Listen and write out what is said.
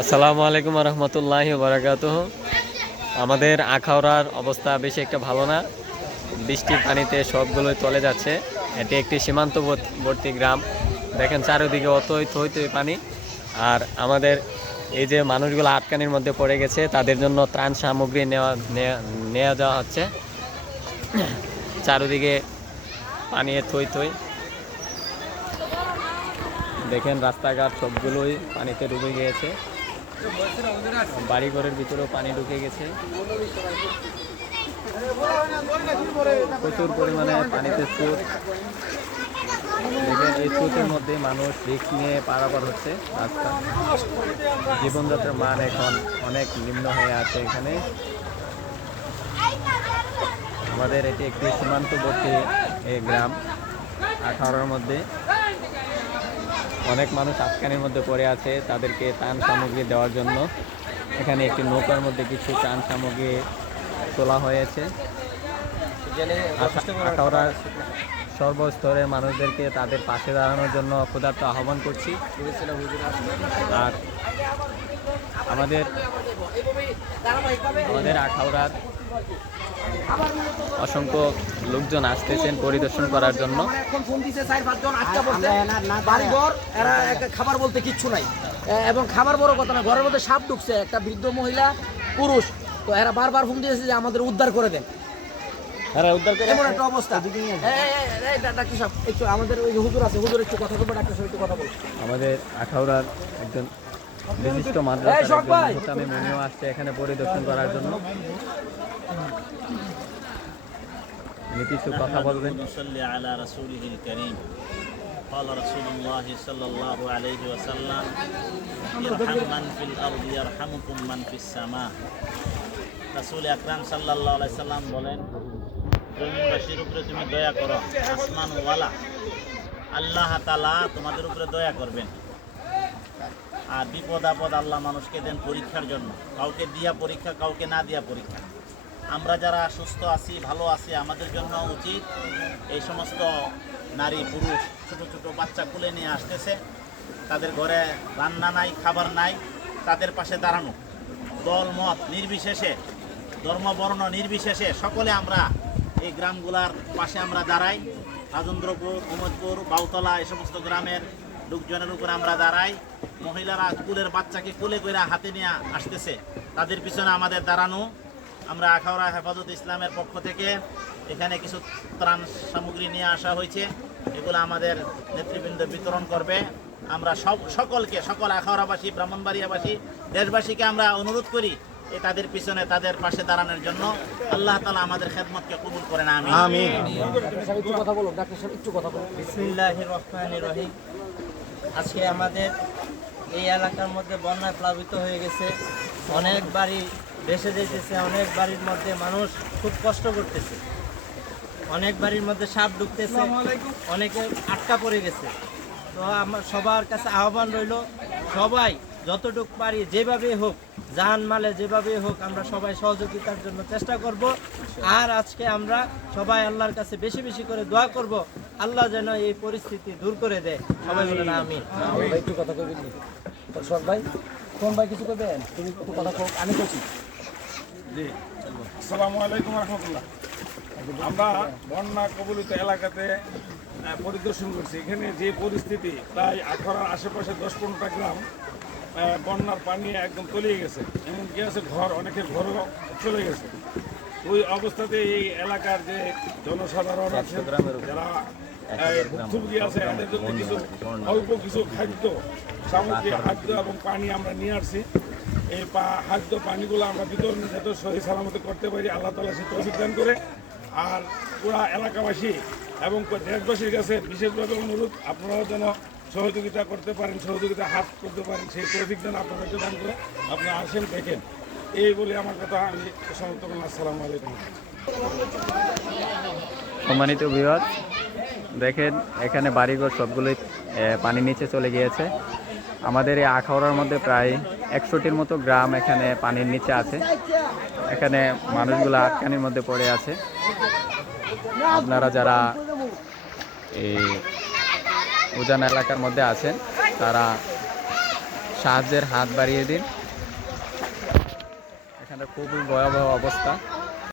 আসসালামু আলাইকুম রহমতুল্লাহ বারাকাত আমাদের আখাউড়ার অবস্থা বেশি একটা ভালো না। বৃষ্টির পানিতে সবগুলোই চলে যাচ্ছে। এটি একটি সীমান্তবর্তী গ্রাম। দেখেন চারিদিকে অতই থই থই পানি। আর আমাদের এই যে মানুষগুলো আটকানির মধ্যে পড়ে গেছে, তাদের জন্য ত্রাণ সামগ্রী নেওয়া নেওয়া যাওয়া হচ্ছে। চারিদিকে পানি থই থই। দেখেন রাস্তাঘাট সবগুলোই পানিতে ডুবে গিয়েছে। বাড়িঘরের ভিতরেও পানি ঢুকে গেছে। প্রচুর পরিমাণে পানিতে স্রোত দেখেন, এই স্রোতের মধ্যে মানুষ রিক্স নিয়ে পারাপার হচ্ছে রাস্তা। জীবনযাত্রার মান এখন অনেক নিম্ন হয়ে আছে এখানে। আমাদের এটি একটি সীমান্তবর্তী গ্রাম, আঠারোর মধ্যে। অনেক মানুষ আফগানের মধ্যে পড়ে আছে তাদেরকে ত্রাণ সামগ্রী দেওয়ার জন্য। এখানে একটি নৌকার মধ্যে কিছু ত্রাণ সামগ্রী তোলা হয়েছে। আখাউড়ার সর্বস্তরের মানুষদেরকে তাদের পাশে দাঁড়ানোর জন্য ক্ষুধার্ত আহ্বান করছি। আর আমাদের আমাদের আখাউড়ার অসংখ্য লোকজন আসতেছেন পরিদর্শন করার জন্য। একটা খাবার বলতে কিচ্ছু নাই। এবং খাবার বড় কথা না ঘরের মধ্যে সাপ ঢুকছে একটা বৃদ্ধ মহিলা পুরুষ। তো এরা বারবার ফোন দিয়েছে যে আমাদের উদ্ধার করে দেন। আমাদের আখাউড়ার একজন বিশিষ্ট মাদ্রাসা আমি মনেও আসছে এখানে পরিদর্শন করার জন্য। কিছু কথা বলবেন। قال رسول الله صلى الله عليه وسلم من في الأرض يرحمكم من في السماء সাল্লাম বলেন জমিনবাসীর উপরে তুমি দয়া করো আসমানওয়ালা আল্লাহ তালা তোমাদের উপরে দয়া করবেন। আর বিপদ আপদ আল্লাহ মানুষকে দেন পরীক্ষার জন্য। কাউকে দিয়া পরীক্ষা, কাউকে না দিয়া পরীক্ষা। আমরা যারা সুস্থ আছি, ভালো আছি, আমাদের জন্য উচিত এই সমস্ত নারী, পুরুষ, ছোট ছোট বাচ্চা কুলে নিয়ে আসতেছে। তাদের ঘরে রান্না নাই, খাবার নাই, তাদের পাশে দাঁড়ানো। দল, মত নির্বিশেষে ধর্মবর্ণ নির্বিশেষে সকলে আমরা এই গ্রামগুলার পাশে আমরা দাঁড়াই। রাজেন্দ্রপুর উমদপুর বাউতলা এই সমস্ত গ্রামের লোকজনের উপর আমরা দাঁড়াই। মহিলারা কুলের বাচ্চাকে কুলে করে হাতে নিয়ে আসতেছে। তাদের পিছনে আমাদের দাঁড়ানো। আমরা আখাউড়া হেফাজত ইসলামের পক্ষ থেকে এখানে কিছু ত্রাণ সামগ্রী নিয়ে আসা হয়েছে। এগুলো আমাদের নেতৃবৃন্দ বিতরণ করবে। আমরা সব সকলকে সকল আখাউড়াবাসী ব্রাহ্মণবাড়িয়াবাসী দেশবাসীকে আমরা অনুরোধ করি এই তাদের পিছনে তাদের পাশে দাঁড়ানোর জন্য। আল্লাহ তালা আমাদের খেদমতকে কবুল করেন আমি ডাক্তার একটু কথা বলো ডাক্তার সাহেব একটু কথা বলো। বিসমিল্লাহ রহমান রহিম। আজকে আমাদের এই এলাকার মধ্যে বন্যায় প্লাবিত হয়ে গেছে। অনেক বাড়ি ভেসে যেতেছে অনেক বাড়ির মধ্যে মানুষ খুব কষ্ট করতেছে। অনেক বাড়ির মধ্যে সাপ ঢুকতেছে। অনেকে আটকা পড়ে গেছে। তো আমার সবার কাছে আহ্বান রইল সবাই যতটুক পারি যেভাবে হোক জাহান মালে যেভাবে হোক আমরা সবাই সহযোগিতার জন্য চেষ্টা করব। আর আজকে আমরা সবাই আল্লাহর কাছে বেশি বেশি করে দোয়া করব। আল্লাহ যেন এই পরিস্থিতি দূর করে দেয়। সবাই বলেন আমি একটু কথা কইবেন নি? শখ ভাই কোন ভাই কিছু কইবেন? তুমি একটু কথা কও আমি কইছি। জি আসসালামু আলাইকুম রহমতুল্লাহ। আমরা বন্যা কবলিত এলাকাতে পরিদর্শন করছি। এখানে যে পরিস্থিতি প্রায় আখাড়ার আশেপাশে দশ পনেরোটা গ্রাম আহ, বন্যার পানি একদম তলিয়ে গেছে। এমনকি আছে ঘর অনেকের ঘরও চলে গেছে। ওই অবস্থাতে এই এলাকার যে জনসাধারণ আছে যারা ভুক্তভোগী আছে তাদের জন্য কিছু অল্প কিছু খাদ্য সামগ্রী খাদ্য এবং পানি আমরা নিয়ে আসছি। এই পা খাদ্য পানিগুলো আমরা বিতরণ যাতে সহি সালামতে করতে পারি আল্লাহ তালা সে দান করে। আর পুরা এলাকাবাসী এবং দেশবাসীর কাছে বিশেষভাবে অনুরোধ আপনারাও যেন সহযোগিতা করতে পারেন সহযোগিতা হাত করতে পারেন সেই তৌফিক দান আপনাদেরকে দান করে। আপনারা আসেন দেখেন। এই বলে আমার কথা আমি আলাইকুম। সম্মানিত বিভাগ দেখেন, এখানে বাড়িঘর সবগুলোই পানির নিচে চলে গিয়েছে। আমাদের এই আখাউড়ার মধ্যে প্রায় একশোটির মতো গ্রাম এখানে পানির নিচে আছে। এখানে মানুষগুলো আটকানির মধ্যে পড়ে আছে। আপনারা যারা এই উজান এলাকার মধ্যে আছেন, তারা সাহায্যের হাত বাড়িয়ে দিন। খুবই ভয়াবহ অবস্থা।